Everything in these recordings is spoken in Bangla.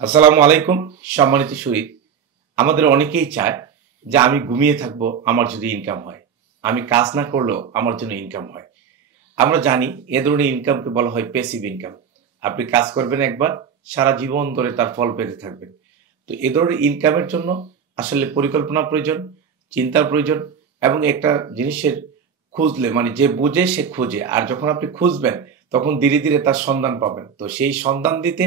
আসসালামু আলাইকুম। সম্মানিত শহীদ, আমাদের অনেকেই চায় যে আমি ঘুমিয়ে থাকবো, আমার যদি ইনকাম হয়, আমি কাজ না করলেও আমার জন্য ইনকাম হয়। আমরা জানি এ ধরনের ইনকামকে বলা হয় প্যাসিভ ইনকাম। আপনি কাজ করবেন একবার, সারা জীবন ধরে তার ফল পেতে থাকবেন। তো এ ধরনের ইনকামের জন্য আসলে পরিকল্পনা প্রয়োজন, চিন্তার প্রয়োজন, এবং একটা জিনিসের খুঁজলে মানে যে বুঝে সে খুঁজে, আর যখন আপনি খুঁজবেন তখন ধীরে ধীরে তার সন্ধান পাবেন। তো সেই সন্ধান দিতে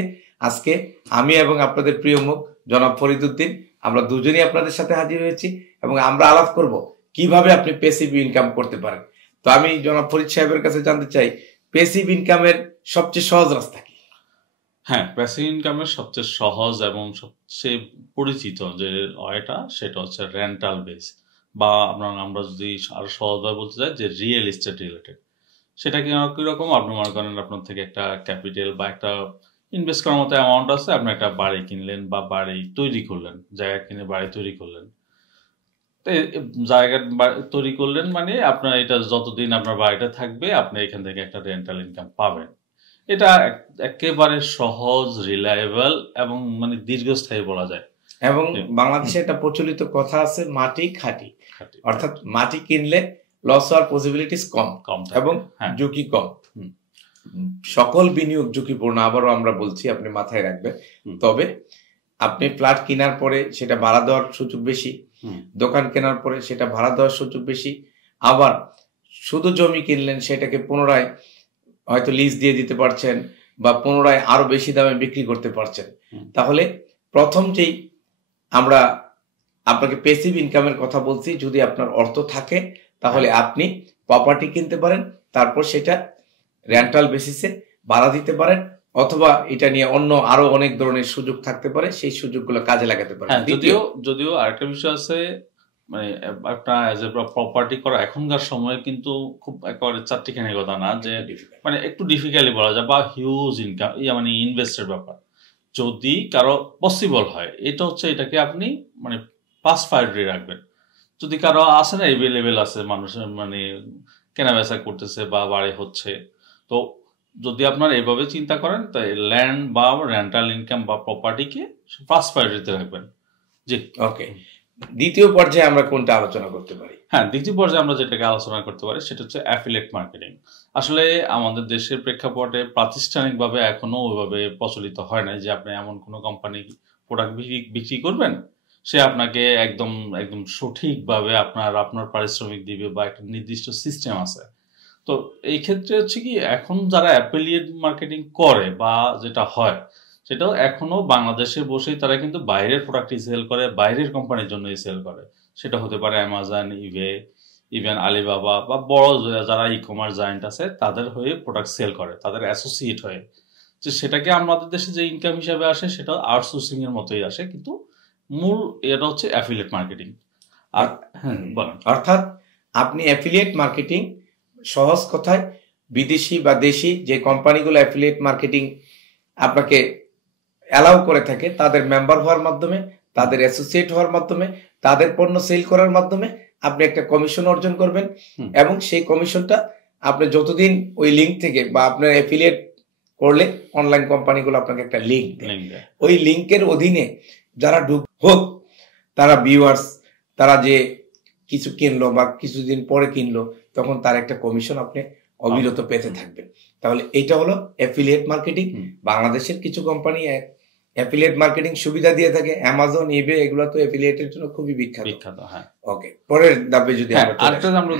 আজকে আমি এবং আপনাদের প্রিয় মুখ জনাব ফরিদউদ্দিন, আমরা দুজনই আপনাদের সাথে হাজির হয়েছি এবং আমরা আলাপ করব কিভাবে আপনি প্যাসিভ ইনকাম করতে পারেন। তো আমি জনাব ফরিদ সাহেবের কাছে জানতে চাই, প্যাসিভ ইনকামের সবচেয়ে সহজ রাস্তা কি? হ্যাঁ, প্যাসিভ ইনকামের সবচেয়ে সহজ এবং সবচেয়ে পরিচিত যে ওয়েটা সেটা হচ্ছে রেন্টাল বেস, বা আমরা যদি আরো সহজভাবে বলতে চাই যে রিয়েল এস্টেট রিলেটেড। সেটা কিরকম, আপনি মনে করেন আপনার থেকে একটা ক্যাপিটাল বা একটা ইনভেস্ট করার মতো অ্যামাউন্ট আছে, আপনি একটা বাড়ি কিনলেন বা বাড়ি তৈরি করলেন, জায়গা কিনে বাড়ি তৈরি করলেন। তো জায়গা তৈরি করলেন মানে আপনার এটা যতদিন আপনার বাড়িটা থাকবে আপনি এখান থেকে একটা রেন্টাল ইনকাম পাবেন। এটা একেবারে সহজ, রিলায়েবল এবং মানে দীর্ঘস্থায়ী বলা যায়। এবং বাংলাদেশে একটা প্রচলিত কথা আছে, মাটি খাঁটি। অর্থাৎ মাটি কিনলে লস হওয়ার পসিবিলিটিস কম কম এবং হ্যাঁ। ঝুঁকি কম। সকল বিনিয়োগ ঝুঁকিপূর্ণ, আবারও আমরা বলছি, আপনি মাথায় রাখবেন। তবে আপনি ফ্ল্যাট কেনার পরে সেটা ভাড়া দেওয়ার সুযোগ বেশি, দোকান কেনার পরে সেটা ভাড়া দেওয়ার সুযোগ বেশি, আবার শুধু জমি কিনলেন সেটাকে পুনরায় হয়তো লিজ দিয়ে দিতে পারছেন বা পুনরায় আরো বেশি দামে বিক্রি করতে পারছেন। তাহলে প্রথম যেই আমরা আপনাকে প্যাসিভ ইনকামের কথা বলছি, যদি আপনার অর্থ থাকে তাহলে আপনি প্রপার্টি কিনতে পারেন, তারপর সেটা রেন্টাল বেসিসে ভাড়া দিতে পারেন, অথবা এটা নিয়ে অন্য আরো অনেক ধরনের সুযোগ থাকতে পারে, সেই সুযোগগুলো কাজে লাগাতে পারেন। যদিও আরেকটা বিষয় আছে, মানে একটা এজ এ প্রপার্টি করা এখনকার সময়ে কিন্তু খুব একেবারে চারটিখানি কথা না, যে মানে একটু ডিফিকাল্টলি বলা যায়, বা হিউজ ইনকাম মানে ইনভেস্টের ব্যাপার যদি কারো পসিবল হয়। এটা হচ্ছে এটাকে আপনি মানে পাস প্রায়োরিটি রাখবেন। যদি কারো আসে না, এভেলেবেল আছে মানুষের, মানে কেনা বেচা করতেছে বা বাড়ি হচ্ছে, তো যদি আপনার এভাবে চিন্তা করেন তাই ল্যান্ড বা রেন্টাল ইনকাম বা প্রপার্টিকে ফার্স্ট প্রায়োরিটিতে রাখবেন। জি, ওকে। দ্বিতীয় পর্যায়ে আমরা কোনটা আলোচনা করতে পারি? হ্যাঁ, দ্বিতীয় পর্যায়ে আমরা যেটাকে আলোচনা করতে পারি সেটা হচ্ছে অ্যাফিলিয়েট মার্কেটিং। আসলে আমাদের দেশের প্রেক্ষাপটে প্রাতিষ্ঠানিকভাবে এখনো ওইভাবে প্রচলিত হয় না যে আপনি এমন কোনো কোম্পানি প্রোডাক্ট বিক্রি করবেন, সে আপনাকে একদম একদম সঠিকভাবে আপনার পারিশ্রমিক দিবে বা একটা নির্দিষ্ট সিস্টেম আছে। তো এই ক্ষেত্রে হচ্ছে কি, এখন যারা অ্যাফিলিয়েট মার্কেটিং করে বা যেটা হয় সেটাও এখনো বাংলাদেশে বসেই তারা কিন্তু বাইরের প্রোডাক্টই সেল করে, বাইরের কোম্পানির জন্যই সেল করে। সেটা হতে পারে অ্যামাজন, ইবে, ইভেন আলিবাবা বা বড় যারা ই কমার্স জায়ান্ট আছে তাদের হয়ে প্রোডাক্ট সেল করে, তাদের অ্যাসোসিয়েট হয়ে। যে সেটাকে আমাদের দেশে যে ইনকাম হিসাবে আসে সেটা আউটসোর্সিং এর মতোই আসে, কিন্তু মূল এটা হচ্ছে অ্যাফিলিয়েট মার্কেটিং। আর হ্যাঁ, বলেন। অর্থাৎ আপনি অ্যাফিলিয়েট মার্কেটিং, সহজ কথায় বিদেশি বা দেশি যে কোম্পানিগুলো অ্যাফিলিয়েট মার্কেটিং আপনাকে অ্যালাউ করে থাকে, তাদের মেম্বার হওয়ার মাধ্যমে, তাদের অ্যাসোসিয়েট হওয়ার মাধ্যমে, তাদের পণ্য সেল করার মাধ্যমে আপনি একটা কমিশন অর্জন করবেন, এবং সেই কমিশনটা আপনি যতদিন ওই লিঙ্ক থেকে বা আপনার অ্যাফিলিয়েট করলে অনলাইন কোম্পানিগুলো আপনাকে একটা লিঙ্ক দেয়, ওই লিঙ্কের অধীনে যারা হোক তারা ভিউয়ার্স, তারা যে কিছু কিনলো বা কিছুদিন পরে কিনলো, তখন তার একটা কমিশন আপনি অবিরত পেতে থাকবেন। তাহলে এটা হলো অ্যাফিলিয়েট মার্কেটিং। বাংলাদেশের কিছু কোম্পানি অ্যাফিলিয়েট মার্কেটিং সুবিধা দিয়ে থাকে, অ্যামাজন, ইবে, এগুলো তো অ্যাফিলিয়েটের জন্য খুবই বিখ্যাত। হ্যাঁ, ওকে, পরের ধাপে যদি আমরা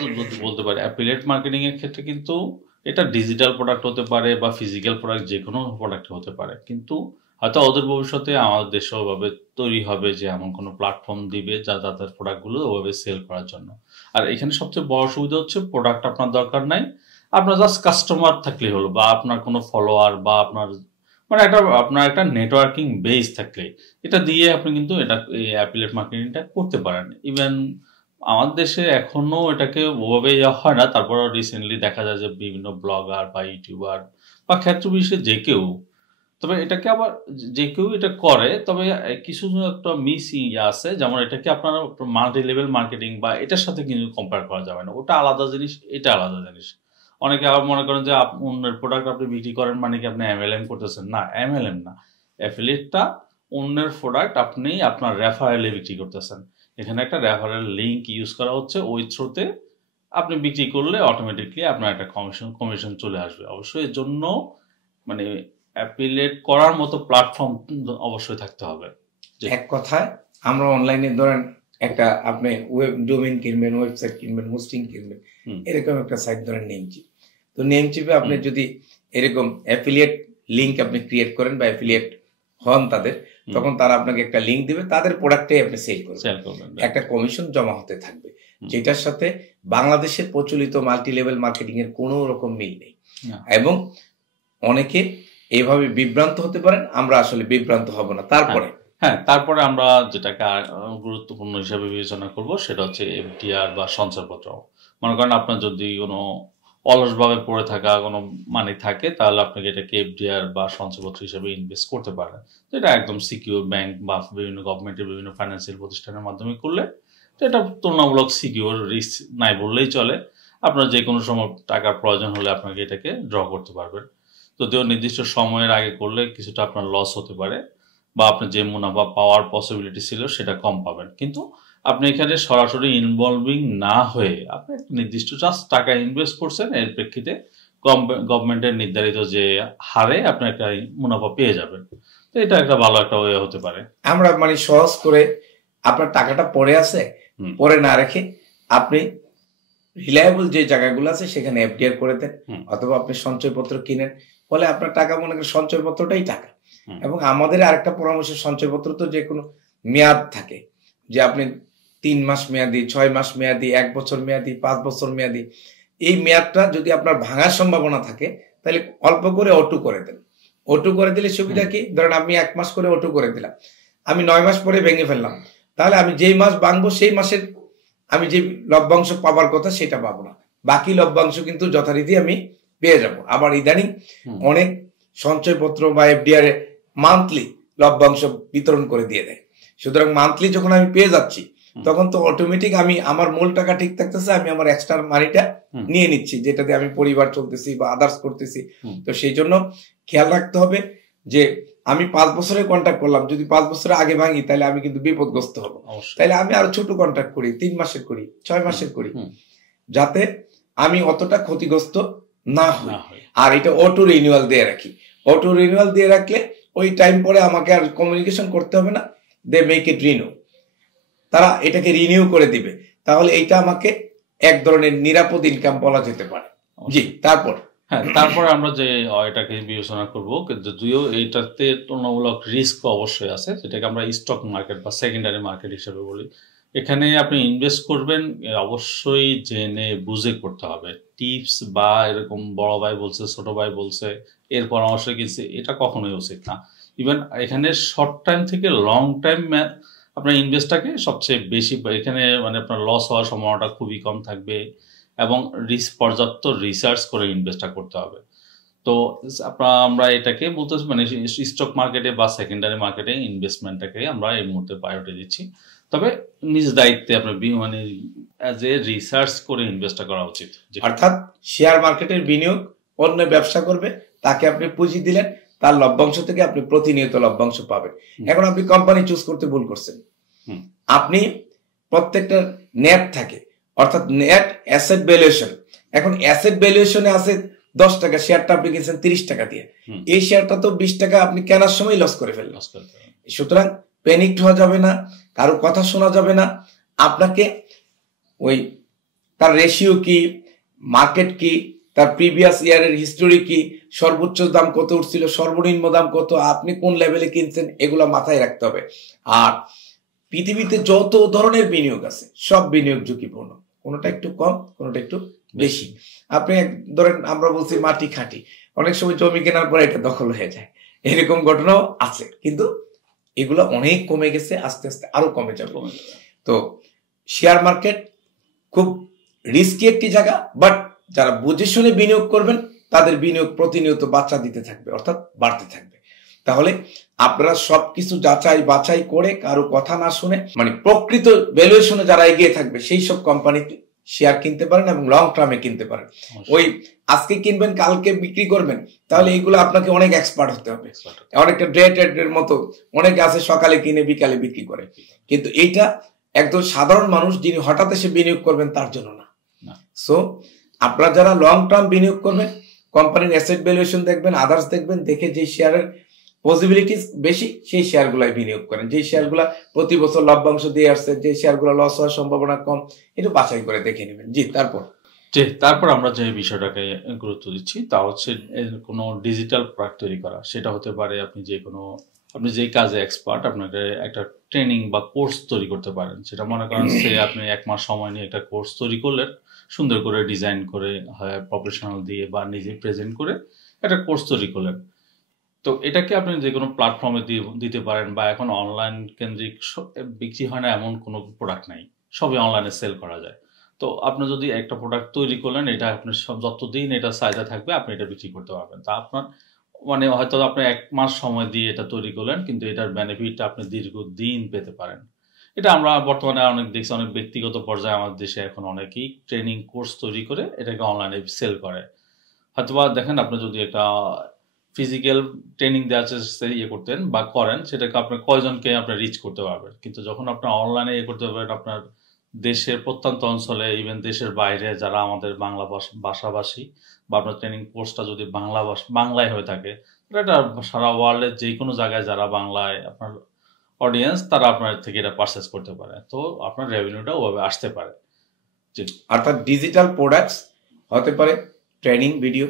বলতে পারি অ্যাফিলিয়েট মার্কেটিং এর ক্ষেত্রে কিন্তু এটা ডিজিটাল প্রোডাক্ট হতে পারে বা ফিজিক্যাল প্রোডাক্ট, যে কোনো প্রোডাক্ট হতে পারে, কিন্তু হয়তো ওদের ভবিষ্যতে আমাদের দেশে ওভাবে তৈরি হবে যে এমন কোনো প্ল্যাটফর্ম দিবে যা তাদের প্রোডাক্টগুলো ওভাবে সেল করার জন্য। আর এখানে সবচেয়ে বড় সুবিধা হচ্ছে প্রোডাক্ট আপনার দরকার নাই, আপনার জাস্ট কাস্টমার থাকলেই হলো, বা আপনার কোনো ফলোয়ার বা আপনার মানে আপনার একটা নেটওয়ার্কিং বেস থাকলে এটা দিয়ে আপনি কিন্তু এই অ্যাফিলিয়েট মার্কেটিংটা করতে পারেন। ইভেন আমাদের দেশে এখনো এটাকে ওভাবে হয় না, তারপর রিসেন্টলি দেখা যায় যে বিভিন্ন ব্লগার বা ইউটিউবার বা ক্ষেত্র বিশেষে যে কেউ, তবে এটাকে আবার যে কেউ এটা করে, তবে কিছু একটা মিস আছে, যেমন এটাকে আপনার মাল্টি লেভেল মার্কেটিং বা এটার সাথে কিন্তু কম্পেয়ার করা যাবে না, ওটা আলাদা জিনিস, এটা আলাদা জিনিস। অনেকে আবার মনে করেন যে অন্যের প্রোডাক্ট আপনি বিক্রি করেন মানে কি আপনি এমএলএম করতেছেন, না, এমএলএম না। অ্যাফিলিয়েটটা অন্যের প্রোডাক্ট আপনি আপনার রেফারেলে বিক্রি করতেছেন। এখানে একটা রেফারেল লিঙ্ক ইউজ করা হচ্ছে, ওই থ্রুতে আপনি বিক্রি করলে অটোমেটিকলি আপনার একটা কমিশন চলে আসবে। অবশ্যই এর জন্য মানে অ্যাফিলিয়েট করার মতো প্ল্যাটফর্ম অবশ্যই থাকতে হবে। এক কথায় আমরা অনলাইনে ধরেন একটা আপনি ওয়েব ডোমেইন কিনবেন, ওয়েবসাইট কিনবেন, হোস্টিং কিনবেন, এরকম একটা সাইট ধরেন নেমচিপ। তো নেমচিপে আপনি যদি এরকম অ্যাফিলিয়েট লিঙ্ক আপনি ক্রিয়েট করেন বা অ্যাফিলিয়েট হন তাদের, তখন তারা আপনাকে একটা লিঙ্ক দিবে, তাদের প্রোডাক্টটাই আপনি সেল করবেন, একটা কমিশন জমা হতে থাকবে, যেটার সাথে বাংলাদেশের প্রচলিত মাল্টি লেভেল মার্কেটিং এর কোনো রকম মিল নেই। এবং অনেকে এইভাবে বিভ্রান্ত হতে পারেন, আমরা আসলে বিভ্রান্ত হব না। তারপরে আমরা যেটাকে গুরুত্বপূর্ণ হিসাবে বিবেচনা করব সেটা হচ্ছে এফডিআর বা সঞ্চয়পত্র। মনে করেন আপনার যদি কোনো অলসভাবে পড়ে থাকা কোনো মানি থাকে, তাহলে আপনাকে এটাকে এফডিআর বা সঞ্চয়পত্র হিসেবে ইনভেস্ট করতে পারেন। এটা একদম সিকিউর ব্যাংক বা বিভিন্ন গভর্নমেন্টের বিভিন্ন ফাইন্যান্সিয়াল প্রতিষ্ঠানের মাধ্যমে করলে এটা তুলনামূলক সিকিউর, রিস্ক নাই বললেই চলে। আপনার যে কোনো সময় টাকার প্রয়োজন হলে আপনাকে এটাকে ড্র করতে পারবেন। যদিও নির্দিষ্ট সময়ের আগে করলে কিছুটা আপনার লস হতে পারে, বা আপনার যে মুনাফা পাওয়ার পসিবিলিটি ছিল সেটা কম পাবেন। কিন্তু আপনি এখানে সরাসরি ইনভলভিং না হয়ে আপনি একটা নির্দিষ্ট জাস্ট টাকা ইনভেস্ট করছেন, এর প্রেক্ষিতে গভর্নমেন্টের নির্ধারিত যে হারে আপনি একটা মুনাফা পেয়ে যাবেন। তো এটা একটা ভালো একটা ওয়ে হতে পারে। আমরা মানে সহজ করে আপনার টাকাটা পড়ে আছে, পড়ে না রেখে আপনি রিলায়েবল যে জায়গাগুলো আছে সেখানে এফডিআর করে দেন, অথবা আপনি সঞ্চয়পত্র কিনেন, ফলে আপনার টাকা মনে করেন সঞ্চয়পত্রটাই টাকা। এবং আমাদের আরেকটা পরামর্শ, সঞ্চয়পত্র তো যে কোনো মেয়াদ থাকে, যে আপনি 3 মাস মেয়াদি, 6 মাস মেয়াদি, 1 বছর মেয়াদি, 5 বছর মেয়াদি। এই মেয়াদটা যদি আপনার ভাঙার সম্ভাবনা থাকে তাহলে অল্প করে অটো করে দেন। অটো করে দিলে সুবিধা কি, ধরেন আমি 1 মাস করে অটো করে দিলাম, আমি 9 মাস পরে ভেঙে ফেললাম, তাহলে আমি যেই মাস ভাঙবো সেই মাসের আমি যে লভ্যাংশ পাবার কথা সেটা পাবো না, বাকি লভ্যাংশ কিন্তু যথারীতি আমি পেয়ে যাব। আবার ইদানিং অনেক সঞ্চয়পত্র বা এফডিআর এ মান্থলি লভ্যাংশ বিতরণ করে দিয়ে দেয়। সুতরাং মান্থলি যখন আমি পেয়ে যাচ্ছি, তখন তো অটোমেটিক আমি আমার মূল টাকা ঠিক থাকতেছে, আমি আমার এক্সট্রা মানিটা নিয়ে নিচ্ছি, যেটাতে আমি পরিবার চলতেছি বা আদার্স করতেছি। তো সেই জন্য খেয়াল রাখতে হবে যে আমি 5 বছরের কন্ট্রাক্ট করলাম, যদি 5 বছরের আগে ভাঙি তাহলে আমি কিন্তু বিপদগ্রস্ত হব। তাহলে আমি আরো ছোট কন্ট্রাক্ট করি, 3 মাসের করি, 6 মাসের করি, যাতে আমি অতটা ক্ষতিগ্রস্ত না হই। আর এটা অটো রিনিউয়াল দিয়ে রাখি। অটো রিনিউয়াল দিয়ে রাখলে ওই টাইম পরে আমাকে আর কমিউনিকেশন করতে হবে না, দে মেক ইট রিনিউ, তারা এটাকে রিনিউ করে দিবে। তাহলে এইটা আমাকে এক ধরনের নিরাপদ ইনকাম বলা যেতে পারে। জি, তারপরে আমরা যে এটাকে বিবেচনা করবো, যদিও এইটাতে তুলনামূলক রিস্ক অবশ্যই আছে, যেটাকে আমরা স্টক মার্কেট বা সেকেন্ডারি মার্কেট হিসেবে বলি। এখানে আপনি ইনভেস্ট করবেন অবশ্যই জেনে বুঝে করতে হবে। টিপস বা এরকম বড় ভাই বলছে, ছোট ভাই বলছে, এর পরামর্শ কিছু, এটা কখনোই উচিত না। ইভেন এখানে শর্ট টাইম থেকে লং টাইম আপনার ইনভেস্টটাকে সবচেয়ে বেশি, এখানে মানে আপনার লস হওয়ার সম্ভাবনাটা খুবই কম থাকবে, এবং পর্যাপ্ত রিসার্চ করে ইনভেস্টটা করতে হবে। তো আমরা এটাকে বলতে মানে স্টক মার্কেটে বা সেকেন্ডারি মার্কেটে ইনভেস্টমেন্টটাকে আমরা এই মুহূর্তে প্রায়োরিটি দিচ্ছি। তবে নিজ দায়িত্বে আপনার মানে অ্যাজ এ রিসার্চ করে ইনভেস্টটা করা উচিত। অর্থাৎ শেয়ার মার্কেটের বিনিয়োগ, অন্য ব্যবসা করবে, তাকে আপনি পুঁজি দিলেন, তার লভ্যাংশ থেকে আপনি প্রতিনিয়ত লভ্যাংশ পাবেন। এখন আপনি কোম্পানি চুজ করতে ভুল করছেন। আপনি প্রত্যেকটা নেট থাকে, অর্থাৎ নেট অ্যাসেট ভ্যালুয়েশন। এখন অ্যাসেট ভ্যালুয়েশনে আছে 10 টাকা, শেয়ারটা আপনি কিনছেন 30 টাকা দিয়ে, এই শেয়ারটা তো 20 টাকা আপনি কেনার সময় লস করে ফেললেন। সুতরাং প্যানিকড হওয়া যাবে না, কারো কথা শোনা যাবে না। আপনাকে ওই তার রেশিও কি, মার্কেট কি, তার প্রিভিয়াস ইয়ারের হিস্টোরি কি, সর্বোচ্চ দাম কত উঠছিল, সর্বনিম্ন দাম কত, আপনি কোন লেভেলে কিনছেন, এগুলো মাথায় রাখতে হবে। আর পৃথিবীতে যত ধরনের বিনিয়োগ আছে সব বিনিয়োগ ঝুঁকিপূর্ণ, কোনোটা একটু কম, কোনোটা একটু বেশি। আপনি ধরেন আমরা বলছি মাটি খাঁটি, অনেক সময় জমি কেনার পরে এটা দখল হয়ে যায়, এরকম ঘটনাও আছে। কিন্তু এগুলো অনেক কমে গেছে, আস্তে আস্তে আরো কমে যাবে। তো শেয়ার মার্কেট খুব রিস্কি একটি জায়গা, বাট যারা বুঝে শুনে বিনিয়োগ করবেন তাদের বিনিয়োগ প্রতিনিয়ত বাচ্চা দিতে থাকবে, অর্থাৎ বাড়তে থাকবে। তাহলে আপনারা সবকিছু যাচাই বাছাই করে কারো কথা না শুনে, মানে প্রকৃত ভ্যালুয়েশনে যারা এগিয়ে থাকবে সেই সব কোম্পানিতে শেয়ার কিনতে পারেন এবং লং টার্মে কিনতে পারেন। ওই আজকে কিনবেন কালকে বিক্রি করবেন, তাহলে এইগুলো আপনাকে অনেক এক্সপার্ট হতে হবে। অনেকটা ডে ট্রেডের মতো অনেকে আছে সকালে কিনে বিকালে বিক্রি করে, কিন্তু এইটা একদম সাধারণ মানুষ যিনি হঠাৎ এসে বিনিয়োগ করবেন তার জন্য না। সো আপনারা যারা লং টার্ম বিনিয়োগ করবেন, কোম্পানির অ্যাসেট ভ্যালুয়েশন দেখবেন, আদার্স দেখবেন, দেখে যে শেয়ারের পসিবিলিটিস বেশি সেই শেয়ারগুলাই বিনিয়োগ করেন। যে শেয়ারগুলা প্রতি বছর লভ্যাংশ দিয়ে আসছে, যে শেয়ারগুলো লস হওয়ার সম্ভাবনা কম, একটু বাছাই করে দেখে নেবেন। জি, তারপর আমরা যে বিষয়টাকে গুরুত্ব দিচ্ছি তা হচ্ছে কোনো ডিজিটাল প্রোডাক্ট তৈরি করা। সেটা হতে পারে আপনি যে কাজে এক্সপার্ট, আপনাকে একটা ট্রেনিং বা কোর্স তৈরি করতে পারেন। সেটা মনে করেন সে আপনি 1 মাস সময় নিয়ে একটা কোর্স তৈরি করলেন, সুন্দর করে ডিজাইন করে, হয় প্রফেশনাল দিয়ে বা নিজে প্রেজেন্ট করে একটা কোর্স তৈরি করলেন। তো এটাকে আপনি যে কোনো প্ল্যাটফর্মে দিতে পারেন, বা এখন অনলাইন কেন্দ্রিক বিক্রি হয় না এমন কোনো প্রোডাক্ট নাই, সবই অনলাইনে সেল করা যায়। তো আপনি যদি একটা প্রোডাক্ট তৈরি করলেন, এটা আপনি যতদিন এটা চাহিদা থাকবে আপনি এটা বিক্রি করতে পারবেন। তা আপনার মানে হয়তো আপনি 1 মাস সময় দিয়ে এটা তৈরি করলেন, কিন্তু এটার বেনিফিটটা আপনি দীর্ঘদিন পেতে পারেন। এটা আমরা বর্তমানে অনেক দেখছি, অনেক ব্যক্তিগত পর্যায়ে আমাদের দেশে এখন অনেকেই ট্রেনিং কোর্স তৈরি করে এটাকে অনলাইনে সেল করে। হয়তোবা দেখেন, আপনি যদি একটা ফিজিক্যাল ট্রেনিং দেওয়ার করতেন বা করেন, সেটাকে আপনার কয়জনকে আপনি রিচ করতে পারবেন। কিন্তু যখন আপনার অনলাইনে করতে পারবেন, আপনার দেশের প্রত্যন্ত অঞ্চলে, ইভেন দেশের বাইরে যারা আমাদের বাংলা ভাষাভাষী, বা আপনার ট্রেনিং কোর্সটা যদি বাংলায় হয়ে থাকে, এটা সারা ওয়ার্ল্ডের যে কোনো জায়গায় যারা বাংলায় আপনার অডিয়েন্স, তারা আপনার থেকে এটা পারচেস করতে পারে। তো আপনার রেভিনিউটা ওভাবে আসতে পারে। অর্থাৎ ডিজিটাল প্রোডাক্টস হতে পারে, ট্রেনিং ভিডিও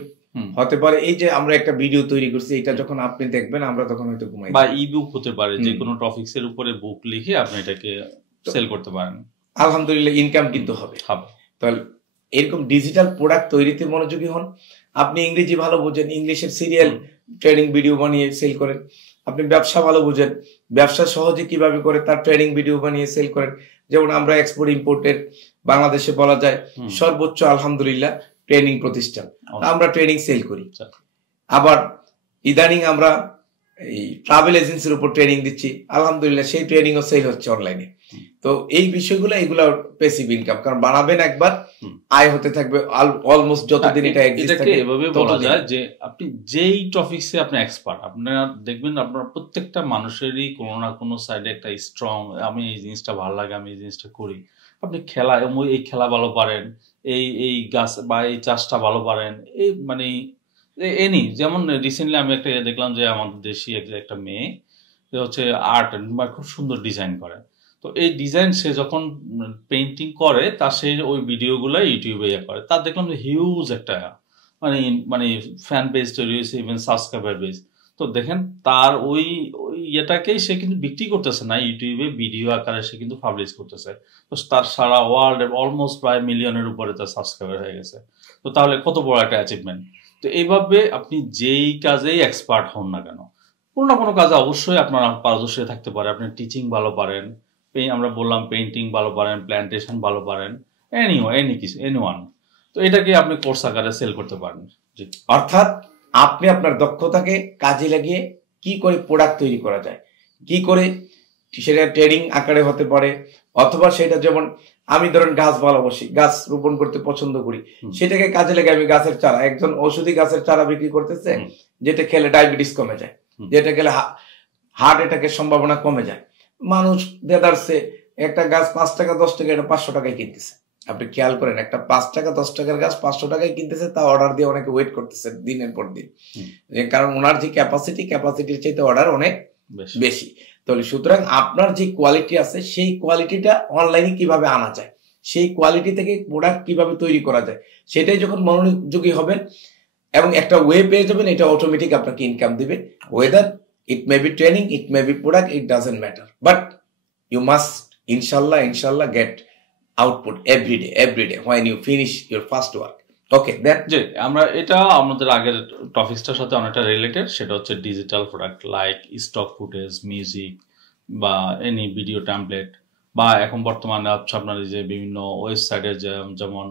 হতে পারে। এই যে আমরা একটা ভিডিও তৈরি করছি, এটা যখন আপনি দেখবেন আমরা তখন হয়তো ঘুমাই, বা ইবুক হতে পারে, যে কোনো টপিকস এর উপরে বুক লিখে আপনি এটাকে সেল করতে পারেন। আলহামদুলিল্লাহ, ইনকাম কিন্তু হবে। তাহলে এরকম ডিজিটাল প্রোডাক্ট তৈরিতে মনোযোগী হন। আপনি ইংরেজি ভালো বোঝেন, ইংলিশের সিরিয়াল ট্রেনিং ভিডিও বানিয়ে সেল করেন। আপনি ব্যবসা ভালো বোঝেন, ব্যবসা সহজে কিভাবে করে তার ট্রেনিং ভিডিও বানিয়ে সেল করেন। যেমন আমরা এক্সপোর্ট ইম্পোর্টের বাংলাদেশে বলা যায় সর্বোচ্চ আলহামদুলিল্লাহ ট্রেনিং প্রতিষ্ঠান, আমরা ট্রেনিং সেল করি। আবার ইদানিং আমরা এই ট্রাভেল এজেন্সির উপর ট্রেনিং দিচ্ছি, আলহামদুলিল্লাহ সেই ট্রেনিং ও সেল হচ্ছে অনলাইনে। তো এই বিষয়গুলো, এগুলো প্যাসিভ ইনকাম, কারণ বানাবেন একবার, আয় হতে থাকবে অলমোস্ট যতদিন এটা এক্সিস্ট থাকে। এভাবে বলা যায় যে আপনি যেই টপিকসে আপনি এক্সপার্ট, আপনারা দেখবেন আপনার প্রত্যেকটা মানুষেরই কোনো না কোনো সাইডে একটা স্ট্রং, আমি এই জিনিসটা ভালো লাগে, আমি এই জিনিসটা করি। আপনি এই খেলা ভালো পারেন, এই গাছ বা এই চাষটা ভালো পারেন, এই মানে এনি। যেমন রিসেন্টলি আমি একটা দেখলাম যে আমাদের দেশি একটা মেয়ে হচ্ছে আর্ট খুব সুন্দর ডিজাইন করে। তো এই ডিজাইন সে যখন পেইন্টিং করে, তা সে ওই ভিডিওগুলো ইউটিউবে করে, তার দেখলাম যে হিউজ একটা মানে ফ্যান বেস তৈরি হয়েছে, ইভেন সাবস্ক্রাইবার বেস। তো দেখেন তার ওই ইয়েটাকেই সে কিন্তু বিক্রি করতেছে না, ইউটিউবে ভিডিও আকারে সে কিন্তু পাবলিশ করতেছে। তো তার সারা ওয়ার্ল্ড অলমোস্ট প্রায় মিলিয়নের উপরে তার সাবস্ক্রাইবার হয়ে গেছে। তো তাহলে কত বড় একটা অ্যাচিভমেন্ট। তো এইভাবে আপনি যেই কাজেই এক্সপার্ট হন না কেন, কোনো না কোনো কাজে অবশ্যই আপনার পারদর্শী থাকতে পারে। আপনি টিচিং ভালো পারেন, আমরা বললাম পেইন্টিং ভালো পারেন, প্ল্যান্টেশন ভালো পারেন, এনিওয়ান। তো এটাকে আপনি কোর্স আকারে সেল করতে পারেন। অর্থাৎ আপনি আপনার দক্ষতাকে কাজে লাগিয়ে কি করে প্রোডাক্ট তৈরি করা যায়, কি করে সেটা ট্রেনিং আকারে হতে পারে, অথবা সেটা যেমন আমি ধরেন গাছ ভালোবাসি, গাছ রোপণ করতে পছন্দ করি, সেটাকে কাজে লাগে আমি গাছের চারা, একজন ঔষধি গাছের চারা বিক্রি করতেছে, যেটা খেলে ডায়াবেটিস কমে যায়, যেটা খেলে হার্ট অ্যাটাকের সম্ভাবনা কমে যায়। মানুষ দেদারসে একটা গাছ 5 টাকা 10 টাকা, এটা 500 টাকায় কিনতেছে। আপনি খেয়াল করেন, একটা 5 টাকা 10 টাকার গাছ 500 টাকায় কিনতেছে, তা অর্ডার দিয়ে অনেকে ওয়েট করতেছে দিনের পর দিন, কারণ ওনার যে ক্যাপাসিটির চাইতে অর্ডার অনেক বেশি। তাহলে সুতরাং আপনার যে কোয়ালিটি আছে, সেই কোয়ালিটিটা অনলাইনে কিভাবে আনা যায়, সেই কোয়ালিটি থেকে প্রোডাক্ট কিভাবে তৈরি করা যায়, সেটাই যখন মনোযোগী হবেন এবং একটা ওয়ে পেয়ে যাবেন, এটা অটোমেটিক আপনাকে ইনকাম দিবে। Weather it may be training, it may be product, it doesn't matter, but you must inshallah get output every day when you finish your first work. Okay, then যে আমরা এটা আমাদের আগের টপিকসটার সাথে অনেকটা রিলেটেড, সেটা হচ্ছে digital product like stock footage, music বা এনি ভিডিও টেমপ্লেট, বা এখন বর্তমানে হচ্ছে আপনার যে বিভিন্ন ওয়েবসাইটের যেমন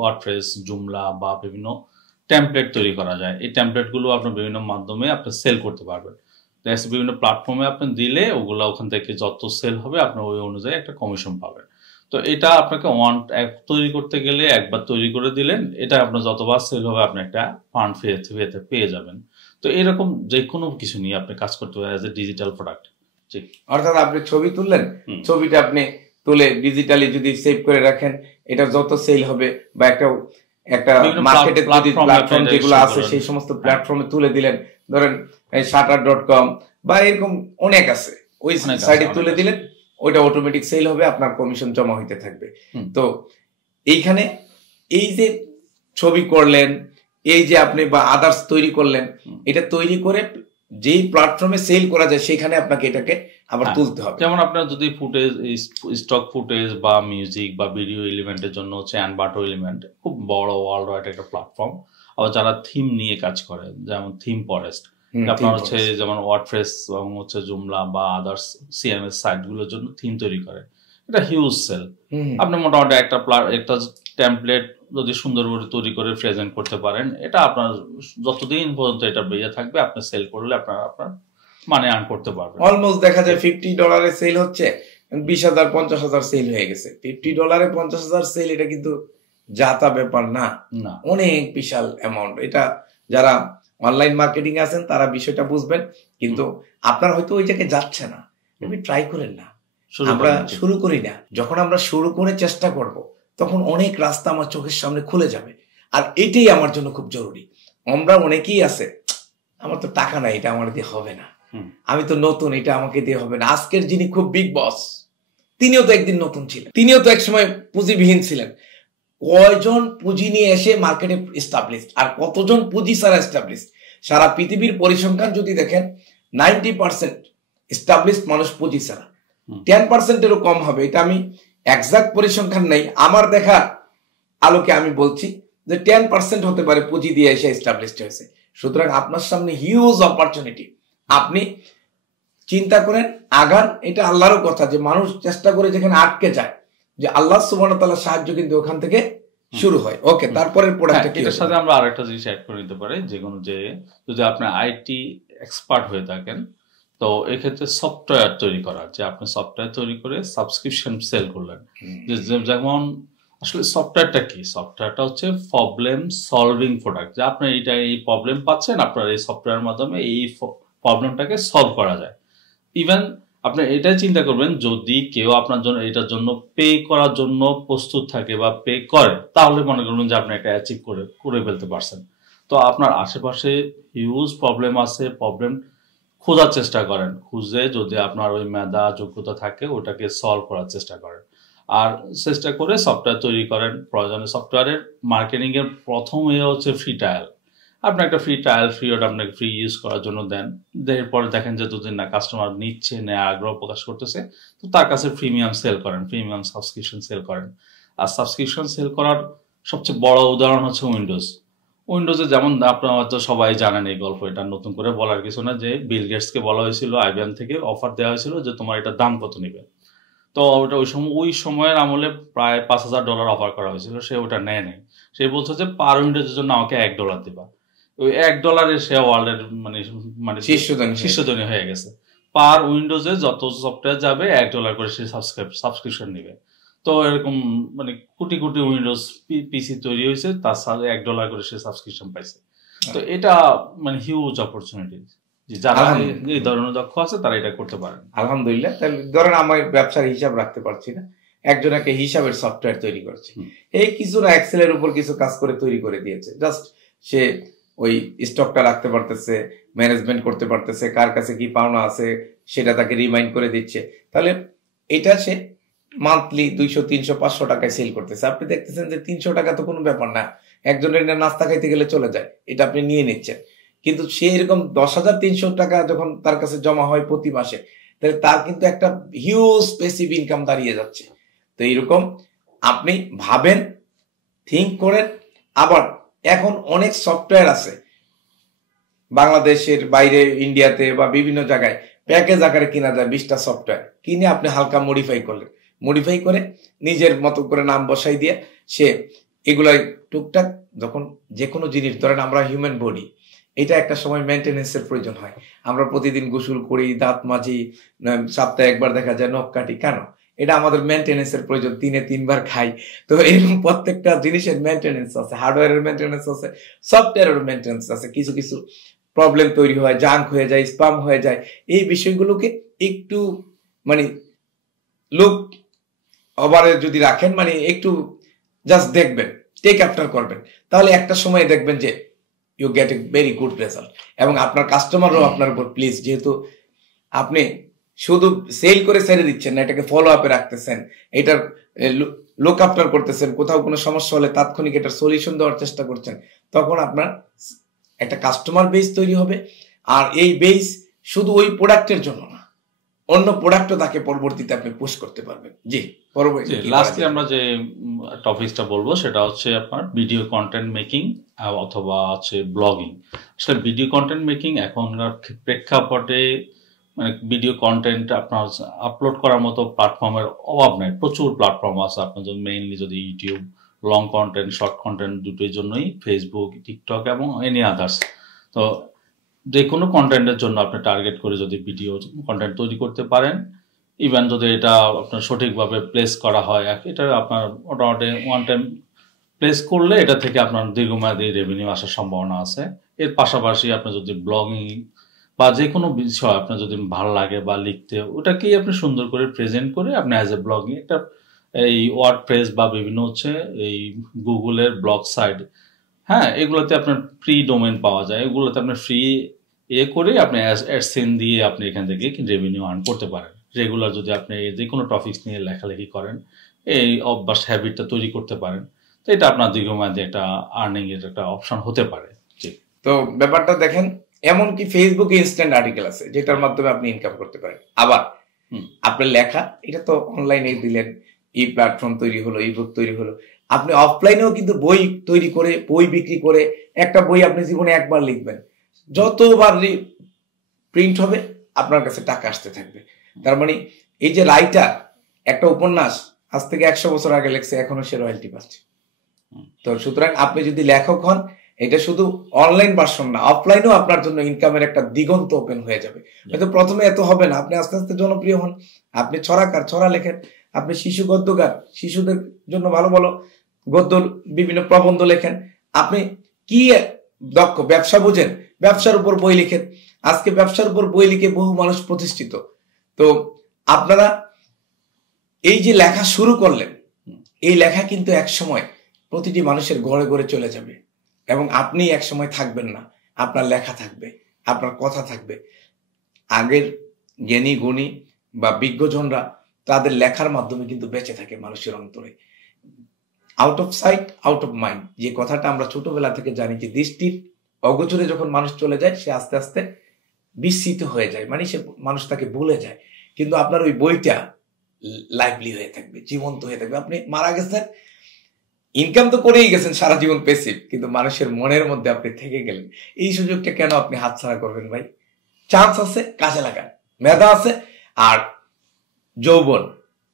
ওয়ার্ডপ্রেস, জুমলা বা বিভিন্ন টেমপ্লেট তৈরি করা যায়। এই টেমপ্লেটগুলো আপনার বিভিন্ন মাধ্যমে আপনি সেল করতে পারবেন। বিভিন্ন প্ল্যাটফর্মে আপনি দিলে ওগুলো ওখান থেকে যত সেল হবে আপনি ওই অনুযায়ী একটা কমিশন পাবেন। তো তো এটা আপনাকে তৈরি করতে গেলে একবার তৈরি করে দিলেন, এটা আপনার যতবার সেল হবে আপনি একটা ফান্ড পেয়ে যাবেন। তো এরকম যে কোনো কিছু নিয়ে আপনি কাজ করতে পারেন এজ এ ডিজিটাল প্রোডাক্ট। অর্থাৎ আপনি ছবি তুললেন, ছবিটা আপনি তুলে ডিজিটালি যদি সেভ করে রাখেন, এটা যত সেল হবে বা একটা মার্কেটে প্ল্যাটফর্ম যেগুলো আছে সেই সমস্ত প্ল্যাটফর্মে তুলে দিলেন, ধরেন Shutter.com বা এরকম অনেক আছে, ওই সাইডে তুলে দিলেন, ওইটা অটোমেটিক সেল হবে, আপনার কমিশন জমা হইতে থাকবে। তো এইখানে এই যে ছবি করলেন, এই যে আপনি বা আদার্স তৈরি করলেন, এটা তৈরি করে যেই প্ল্যাটফর্মে সেল করা যায় সেখানে আপনাকে এটাকে আবার তুলতে হবে। যেমন আপনার যদি স্টক ফুটেজ বা মিউজিক বা ভিডিও এলিমেন্টের জন্য হচ্ছে অ্যানভাটো এলিমেন্ট খুব বড় ওয়ার্ল্ড ওয়াইড একটা প্ল্যাটফর্ম। আবার যারা থিম নিয়ে কাজ করে, যেমন থিম ফরেস্ট, আপনার হচ্ছে যেমন ওয়ার্ডপ্রেস এবং হচ্ছে জুমলা বা আদার্স সিএমএস সাইট গুলোর জন্য থিম তৈরি করে, এটা হিউজ সেল। আপনি মোটামুটি একটা টেমপ্লেট যদি সুন্দর করে তৈরি করে প্রেজেন্ট করতে পারেন, এটা আপনার যতদিন পর্যন্ত এটা বেঁচে থাকবে, আপনি সেল করলে আপনার মানে আর্ন করতে পারবেন। অলমোস্ট দেখা যায় $50 সেল হচ্ছে, 20,000 50,000 সেল হয়ে গেছে। $50 50,000 সেল, এটা কিন্তু যাতা ব্যাপার না, অনেক বিশাল অ্যামাউন্ট। এটা যারা অনলাইন মার্কেটিং আছেন তারা বিষয়টা বুঝবেন, কিন্তু আপনার হয়তো ওই জায়গায় যাচ্ছে না, আপনি ট্রাই করেন না, আমরা শুরু করি না। যখন আমরা শুরু করে চেষ্টা করব, তখন অনেক রাস্তা আমার চোখের সামনে খুলে যাবে। আর এটাই আমার জন্য খুব জরুরি। আমরা অনেকেই আছে, আমার তো টাকা নাই, এটা আমার দিয়ে হবে না, আমি তো নতুন, এটা আমাকে দিয়ে হবে না। আজকের যিনি খুব বিগ বস, তিনিও তো একদিন নতুন ছিলেন, তিনিও তো একসময় পুঁজিবিহীন ছিলেন। কয়জন পুঁজি নিয়ে এসে মার্কেটে এস্টাবলিশড, আর কতজন পুঁজি ছাড়া এস্টাবলিশড। সারা পৃথিবীর পরিসংখ্যান যদি দেখেন, 90% এস্টাবলিশড মানুষ পুঁজি ছাড়া, 10%-এরও কম হবে। এটা আমি এক্সাক্ট পরিসংখ্যান নেই, আমার দেখা আলোকে আমি বলছি যে 10% হতে পারে পুঁজি দিয়ে এসে এস্টাবলিশড হয়েছে। সুতরাং আপনার সামনে হিউজ অপরচুনিটি, আপনি চিন্তা করেন, আগান। এটা আল্লাহরও কথা যে মানুষ চেষ্টা করে যেখানে আটকে যায়, যে আল্লাহ সুবহানাহু ওয়া তাআলার সাহায্য কিন্তু ওখান থেকে শুরু হয়। ওকে, তারপরের প্রোডাক্টটা কি? এটার সাথে আমরা আরেকটা জিনিস অ্যাড করে নিতে পারি, যেকোনো যে যদি আপনি আইটি এক্সপার্ট হয়ে থাকেন, তো এক্ষেত্রে সফটওয়্যার তৈরি করা, যে আপনি সফটওয়্যার তৈরি করে সাবস্ক্রিপশন সেল করলেন। যেমন আসলে সফটওয়্যারটা কি? সফটওয়্যারটা হচ্ছে প্রবলেম সলভিং প্রোডাক্ট, যে আপনি এই প্রবলেম পাচ্ছেন, আপনার এই সফটওয়্যারের মাধ্যমে এই প্রবলেমটাকে সলভ করা যায়। ইভেন আপনি এটাই চিন্তা করবেন, যদি কেউ আপনার জন্য এটার জন্য পে করার জন্য প্রস্তুত থাকে বা পে করে, তাহলে মনে করবেন যে আপনি একটা অ্যাচিভ করে ফেলতে পারছেন। তো আপনার আশেপাশে হিউজ প্রবলেম আছে, প্রবলেম খোঁজার চেষ্টা করেন, খুঁজে যদি আপনার ওই মেধা যোগ্যতা থাকে ওটাকে সলভ করার চেষ্টা করেন, আর চেষ্টা করে সফটওয়্যার তৈরি করেন। প্রয়োজনে সফটওয়্যারের মার্কেটিং এর প্রথম হচ্ছে ফ্রি ট্রায়াল। আপনি একটা ফ্রি ট্রায়াল পিরিয়ড আপনাকে ফ্রি ইউজ করার জন্য দেন, এরপরে দেখেন যে দুদিন না কাস্টমার নিচ্ছে, নেয়, আগ্রহ প্রকাশ করতেছে, তো তার কাছে প্রিমিয়াম সেল করেন, প্রিমিয়াম সাবস্ক্রিপশন সেল করেন। আর সাবস্ক্রিপশন সেল করার সবচেয়ে বড় উদাহরণ হচ্ছে উইন্ডোজে। যেমন আপনারা হয়তো সবাই জানেন এই গল্প, এটা নতুন করে বলার কিছু না, যে বিল গেটসকে বলা হয়েছিল, আইবিএম থেকে অফার দেওয়া হয়েছিল যে তোমার এটা দাম কত নিবে। তো ওটা ওই সময়ের আমলে প্রায় $5,000 অফার করা হয়েছিল, সে ওটা নেয় নাই। সে বলছে যে পার উইন্ডোজের জন্য আমাকে $1 দিবা। ওই $1 সে ওয়ার্ল্ডের মানে শীর্ষধনী হয়ে গেছে। পার উইন্ডোজে যত সফটওয়্যার যাবে $1 করে সে সাবস্ক্রিপশন নিবে। তো এরকম মানে কোটি কোটি উইন্ডোজ পিসি তৈরি হয়েছে, তার সাথে $1 করে সে সাবস্ক্রিপশন পাইছে। তো এটা মানে হিউজ অপরচুনিটি, যারা এই ধরনের দক্ষ আছে তারা এটা করতে পারেন। আলহামদুলিল্লাহ। তাহলে ধরেন আমার ব্যবসার হিসাব রাখতে পারছি না, একজন একটা হিসাবের সফটওয়্যার তৈরি করছে, এই কিছু না এক্সেলের উপর কিছু কাজ করে তৈরি করে দিয়েছে, জাস্ট সে ওই স্টকটা রাখতে পারতেছে, ম্যানেজমেন্ট করতে পারতেছে, কার কাছে কি পাওনা আছে সেটা তাকে রিমাইন্ড করে দিচ্ছে। তাহলে এটা সে মান্থলি 200, 300, 500 টাকায় সেল করতেছে। আপনি দেখতেছেন যে 300 টাকা তো কোনো ব্যাপার না, একজনের নাস্তা খাইতে গেলে চলে যায়, এটা আপনি নিয়ে নিচ্ছেন। কিন্তু সে এরকম 10,300 টাকা যখন তার কাছে জমা হয় প্রতি মাসে, তাহলে তার কিন্তু একটা হিউজ প্যাসিভ ইনকাম দাঁড়িয়ে যাচ্ছে। তো এইরকম আপনি ভাবেন, থিঙ্ক করেন। আবার এখন অনেক সফটওয়্যার আছে বাংলাদেশের বাইরে, ইন্ডিয়াতে বা বিভিন্ন জায়গায় প্যাকেজ আকারে কিনা যায়। 20টা সফটওয়্যার কিনে আপনি হালকা মডিফাই করে নিজের মতো করে নাম বসাই দিয়ে সে এগুলাই টুকটাক, যখন যে কোনো জিনিস ধরেন আমরা হিউম্যান বডি, এটা একটা সময় মেনটেনেন্সের প্রয়োজন হয়। আমরা প্রতিদিন গোসল করি, দাঁত মাজি, সপ্তাহে একবার দেখা যায় নখ কাটি। কেন? এটা আমাদের মেনটেনেন্সের প্রয়োজন, 3 বার খাই। তো এরকম প্রত্যেকটা জিনিসের মেনটেনেন্স আছে, হার্ডওয়্যারের মেনটেনেন্স আছে, সফটওয়্যারের মেনটেনেন্স আছে। কিছু কিছু প্রবলেম তৈরি হয়, জাঙ্ক হয়ে যায়, স্পাম হয়ে যায়। এই বিষয়গুলোকে একটু মানে লুক ওভারে যদি রাখেন, মানে একটু জাস্ট দেখবেন, টেক আফটার করবেন, তাহলে একটা সময় দেখবেন যে you get a very good result. এবং আপনার কাস্টমারও আপনার উপর প্লিজ, যেহেতু আপনি শুধু সেল করে ছেড়ে দিচ্ছেন না, এটাকে ফলো আপে রাখতেছেন, এটার লুক আফটার করতেছেন, কোথাও কোনো সমস্যা হলে তাৎক্ষণিক এটার সলিউশন দেওয়ার চেষ্টা করছেন, তখন আপনার একটা কাস্টমার বেস তৈরি হবে। আর এই বেস শুধু ওই প্রোডাক্টের জন্য না, অন্য প্রোডাক্টও তাকে পরবর্তীতে আপনি পুশ করতে পারবেন। জি, পরবর্তী লাস্টলি আমরা যে টপিকটা বলবো সেটা হচ্ছে আপনার ভিডিও কন্টেন্ট মেকিং অথবা হচ্ছে ব্লগিং। আসলে ভিডিও কন্টেন্ট মেকিং এখনকার প্রেক্ষাপটে মানে ভিডিও কন্টেন্ট আপনার আপলোড করার মতো প্ল্যাটফর্মের অভাব নাই, প্রচুর প্ল্যাটফর্ম আছে আপনার জন্য। মেইনলি যদি YouTube long content, short content দুটোর জন্যই ফেসবুক, টিকটক এবং এনি আদার্স। তো যে কোনো কন্টেন্টের জন্য আপনি টার্গেট করে যদি ভিডিও কন্টেন্ট তৈরি করতে পারেন, ইভেন যদি এটা আপনার সঠিকভাবে প্লেস করা হয়, এটা আপনার মোটামুটি ওয়ান টাইম প্লেস করলে এটা থেকে আপনার দীর্ঘমেয়াদী রেভিনিউ আসার সম্ভাবনা আছে। এর পাশাপাশি আপনার যদি ব্লগিং বা যে কোনো বিষয় আপনার যদি ভালো লাগে বা লিখতে, ওটাকেই আপনি সুন্দর করে প্রেজেন্ট করে আপনি অ্যাজ এ ব্লগিং একটা এই ওয়ার্ডপ্রেস বা বিভিন্ন হচ্ছে এই গুগলের ব্লগ সাইট, হ্যাঁ, এগুলোতে আপনার ফ্রি ডোমেন পাওয়া যায়, এগুলোতে আপনি ফ্রি করে আপনি অ্যাডসেন দিয়ে আপনি এখান থেকে রেভিনিউ আর্ন করতে পারেন। রেগুলার যদি আপনি যে কোনো টপিকস নিয়ে লেখালেখি করেন, এই অভ্যাস হ্যাবিটটা তৈরি করতে পারেন, তো এটা আপনার দীর্ঘমেয়াদী একটা আর্নিং এর একটা অপশন হতে পারে। তো ব্যাপারটা দেখেন, এমনকি ফেসবুকে ইনস্ট্যান্ট আর্টিকেল আছে যেটার মাধ্যমে আপনি ইনকাম করতে পারেন। আবার আপনার লেখা এটা তো অনলাইনে দিলেন, ই প্ল্যাটফর্ম তৈরি হলো, ই বুক তৈরি হলো, আপনি অফলাইনেও কিন্তু বই তৈরি করে, বই বিক্রি করে, একটা বই আপনি জীবনে একবার লিখবেন, যতবার প্রিন্ট হবে আপনার কাছে টাকা আসতে থাকবে। তার মানে এই যে রাইটার একটা উপন্যাস আজ থেকে 100 বছর আগে লেখছে, এখনো সে রয়্যালটি পাচ্ছে। তো সুতরাং আপনি যদি লেখক হন, এটা শুধু অনলাইন ভার্সন না, অফলাইনেও আপনার জন্য ইনকামের একটা দিগন্ত ওপেন হয়ে যাবে। হয়তো প্রথমে এত হবে না, আপনি আস্তে আস্তে জনপ্রিয় হন, আপনি ছড়াকার, ছড়া লেখেন, আপনি শিশু গদ্যকার, শিশুদের জন্য ভালো ভালো গদ্য বিভিন্ন প্রবন্ধ লেখেন, আপনি কি দক্ষ, ব্যবসা বুঝেন, ব্যবসার উপর বই লিখেন। আজকে ব্যবসার উপর বই লিখে বহু মানুষ প্রতিষ্ঠিত। তো আপনারা এই যে লেখা শুরু করলেন, এই লেখা কিন্তু এক সময় প্রতিটি মানুষের ঘরে ঘরে চলে যাবে, এবং আপনি এক সময় থাকবেন না, আপনার লেখা থাকবে, আপনার কথা থাকবে। আগের জ্ঞানী গুণী বা বিজ্ঞজনরা তাদের লেখার মাধ্যমে কিন্তু বেঁচে থাকে মানুষের অন্তরে। Out of sight out of mind, যে কথাটা আমরা ছোটবেলা থেকে জানি, যে দৃষ্টির অগোচরে যখন মানুষ চলে যায়, সে আস্তে আস্তে বিস্মৃত হয়ে যায়, মানে সে মানুষ তাকে ভুলে যায়। কিন্তু আপনার ওই বইটা লাইভলি হয়ে থাকবে, জীবন্ত হয়ে থাকবে। আপনি মারা গেছেন, ইনকাম তো করেই গেছেন সারা জীবন প্যাসিভ, কিন্তু মানুষের মনের মধ্যে আপনি থেকে গেলেন। এই সুযোগটা কেন আপনি হাতছাড়া করবেন ভাই? চান্স আছে, কাজে লাগান। মেধা আছে, আর যৌবন,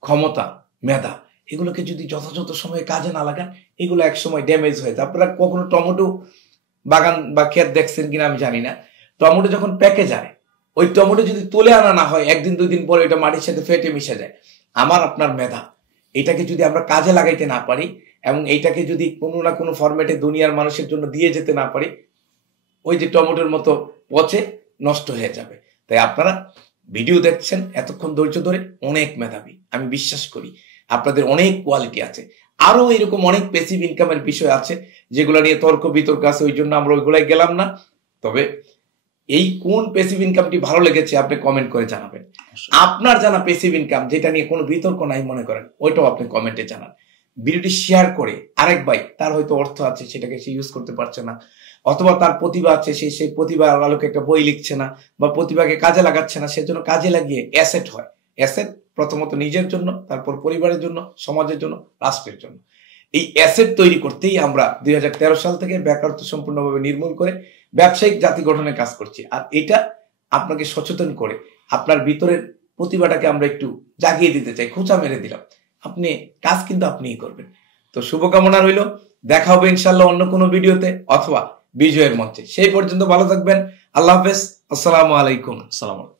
ক্ষমতা, মেধা, এগুলোকে যদি যথাযথ সময়ে কাজে না লাগান, এগুলো এক সময় ড্যামেজ হয়ে যায়। আপনারা কখনো টমেটো বাগান বা ক্ষেত দেখছেন কিনা আমি জানি না, টমেটো যখন পেকে যায়, ওই টমেটো যদি তুলে আনা না হয়, 1 দিন 2 দিন পরে ওইটা মাটির সাথে ফেটে মিশে যায়। আমার আপনার মেধা, এটাকে যদি আমরা কাজে লাগাইতে না পারি, এবং এইটাকে যদি কোনো না কোনো ফরম্যাটে দুনিয়ার মানুষের জন্য দিয়ে যেতে না পারি, ওই যে টমেটোর মতো পচে নষ্ট হয়ে যাবে। তাই আপনারা ভিডিও দেখছেন এতক্ষণ ধৈর্য ধরে, অনেক মেধাবী, আমি বিশ্বাস করি আপনাদের অনেক কোয়ালিটি আছে। আরো এরকম অনেক প্যাসিভ ইনকামের বিষয় আছে যেগুলো নিয়ে তর্ক বিতর্ক আছে, ওই জন্য আমরা ওইগুলাই গেলাম না। তবে এই কোন প্যাসিভ ইনকামটি ভালো লেগেছে আপনি কমেন্ট করে জানাবেন। আপনার জানা প্যাসিভ ইনকাম যেটা নিয়ে কোনো বিতর্ক নাই মনে করেন, ওইটাও আপনি কমেন্টে জানান। ভিডিওটি শেয়ার করে আরেক ভাই, তার হয়তো অর্থ আছে, সেটাকে সে ইউজ করতে পারছে না, অথবা তার প্রতিভা আছে, সেই প্রতিভার আলোকে একটা বই লিখছে না, বা প্রতিভাকে কাজে লাগাচ্ছে না, সেজন্য কাজে লাগিয়ে অ্যাসেট হয়। অ্যাসেট প্রথমত নিজের জন্য, তারপর পরিবারের জন্য, সমাজের জন্য, রাষ্ট্রের জন্য। এই অ্যাসেট তৈরি করতেই আমরা 2013 সাল থেকে বেকারত্ব সম্পূর্ণভাবে নির্মূল করে ব্যবসায়িক জাতি গঠনে কাজ করছি। আর এটা আপনাকে সচেতন করে আপনার ভিতরের প্রতিভাটাকে আমরা একটু জাগিয়ে দিতে চাই। খোঁচা মেরে দিলাম, আপনি কাজ কিন্তু আপনিই করবেন। তো শুভকামনা রইল, দেখা হবে ইনশাল্লাহ অন্য কোনো ভিডিওতে অথবা বিজয়ের মঞ্চে। সেই পর্যন্ত ভালো থাকবেন, আল্লাহ হাফেজ, আসসালামু আলাইকুম। আসসালামু আলাইকুম।